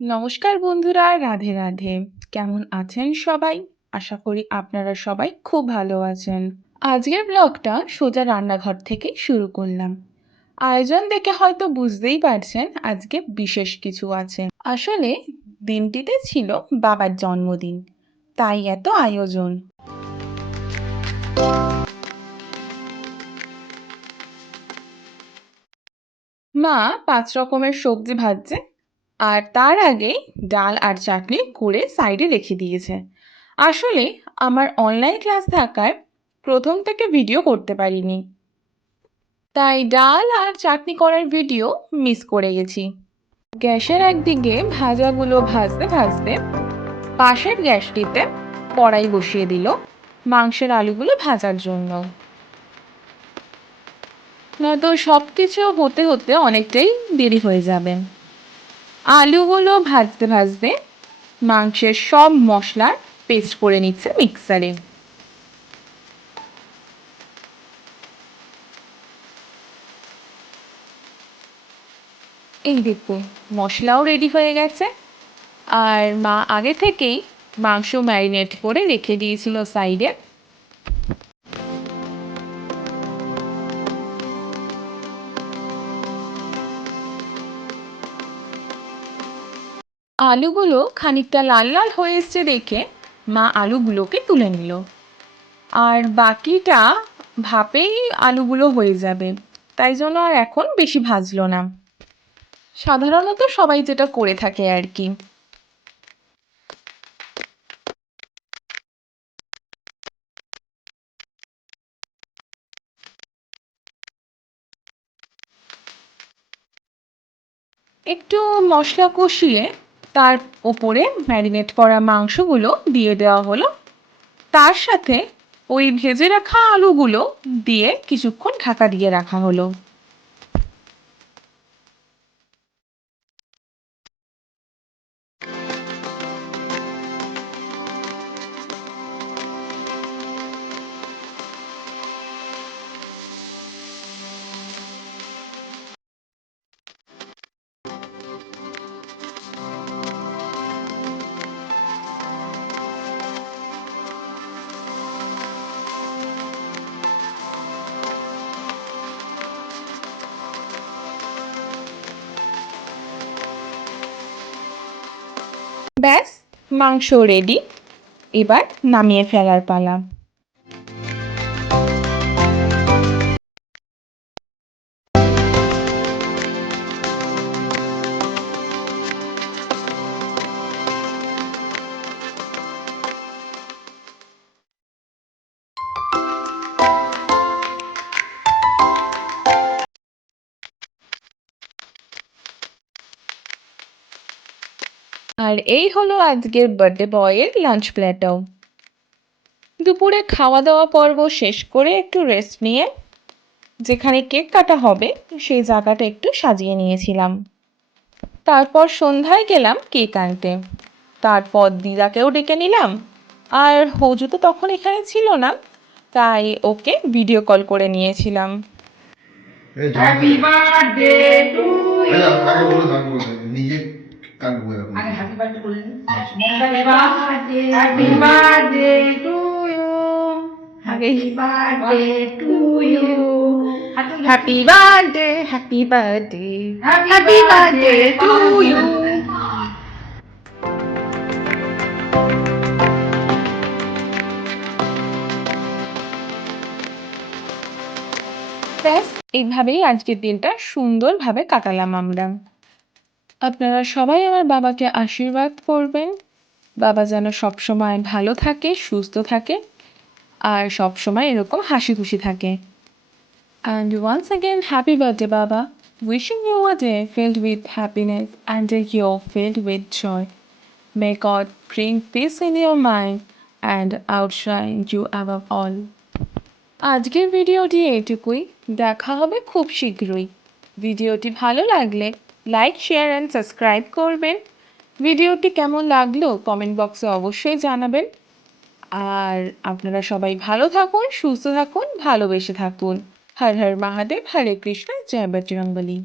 নমস্কার বন্ধুরা, রাধে রাধে। কেমন আছেন সবাই? আশা করি আপনারা সবাই খুব ভালো আছেন। আজকের ব্লগটা সোজা রান্নাঘর থেকেই শুরু করলাম। আয়োজন দেখে হয়তো বুঝতেই পারছেন আজকে বিশেষ কিছু আছে। আসলে দিনটিতে ছিল বাবার জন্মদিন, তাই এত আয়োজন। মা 5 রকমের সবজি ভাজছে, আর তার আগে ডাল আর চাটনি করে সাইডে রেখে দিয়েছে। আসলে আমার অনলাইন ক্লাস থাকায় প্রথম থেকে ভিডিও করতে পারিনি, তাই ডাল আর চাটনি করার ভিডিও মিস করে গেছি। গ্যাসের একদিকে ভাজাগুলো ভাজতে ভাজতে পাশের গ্যাসটিতে কড়াই বসিয়ে দিল মাংসের আলুগুলো ভাজার জন্য। নয়তো সব কিছু হতে হতে অনেকটাই দেরি হয়ে যাবে। আলুগুলো ভাজতে ভাজতে মাংসের সব মশলার পেস্ট করে নিচ্ছে মিক্সারে। এই দেখুন, মশলাও রেডি হয়ে গেছে। আর মা আগে থেকেই মাংস ম্যারিনেট করে রেখে দিয়েছিল সাইডে। আলুগুলো খানিকটা লাল লাল হয়ে এসছে দেখে মা আলুগুলোকে তুলে নিল। আর বাকিটা ভাপেই আলুগুলো হয়ে যাবে, তাই জন্য আর এখন বেশি ভাজলো না। সাধারণত সবাই যেটা করে থাকে আর কি। একটু মশলা কষিয়ে তার ওপরে ম্যারিনেট করা মাংসগুলো দিয়ে দেওয়া হলো। তার সাথে ওই ভেজে রাখা আলুগুলো দিয়ে কিছুক্ষণ ঢাকা দিয়ে রাখা হলো। ব্যাস, মাংস রেডি। এবার নামিয়ে ফেলার পালা। আর এই হলো আজকের বার্থডে বয়ের লাঞ্চ প্ল্যাটার। দুপুরে খাওয়া দাওয়া পর্ব শেষ করে একটু রেস্ট নিয়ে যেখানে কেক কাটা হবে সেই জায়গাটা একটু সাজিয়ে নিয়েছিলাম। তারপর সন্ধ্যায় গেলাম কেক আনতে। তারপর দিদাকেও ডেকে নিলাম। আর হজু তো তখন এখানে ছিল না, তাই ওকে ভিডিও কল করে নিয়েছিলাম। Happy birthday to you. নিজে কান বলে রাখুন। আগে হ্যাপি বার্থডে বলে নিন। Happy birthday to you. Happy birthday to you. Happy birthday, happy birthday, happy birthday to you. ব্যাস, এইভাবেই আজকের দিনটা সুন্দরভাবে কাটালাম আমরা। আপনারা সবাই আমার বাবাকে আশীর্বাদ করবেন। বাবা যেন সবসময় ভালো থাকে, সুস্থ থাকে, আর সবসময় এরকম হাসি খুশি থাকে। And once again, happy birthday, Baba. Wishing you a day filled with happiness and a year filled with joy. May God bring peace in your mind and outshine you above all. আজকের ভিডিওটি এইটুকুই। দেখা হবে খুব শীঘ্রই। ভিডিওটি ভালো লাগলে লাইক, শেয়ার অ্যান্ড সাবস্ক্রাইব করবেন। ভিডিওটি কেমন লাগলো কমেন্ট বক্সে অবশ্যই জানাবেন। আর আপনারা সবাই ভালো থাকুন, সুস্থ থাকুন, ভালোবেসে থাকুন। হর হর মহাদেব, হরে কৃষ্ণ, জয় বজরংবলী।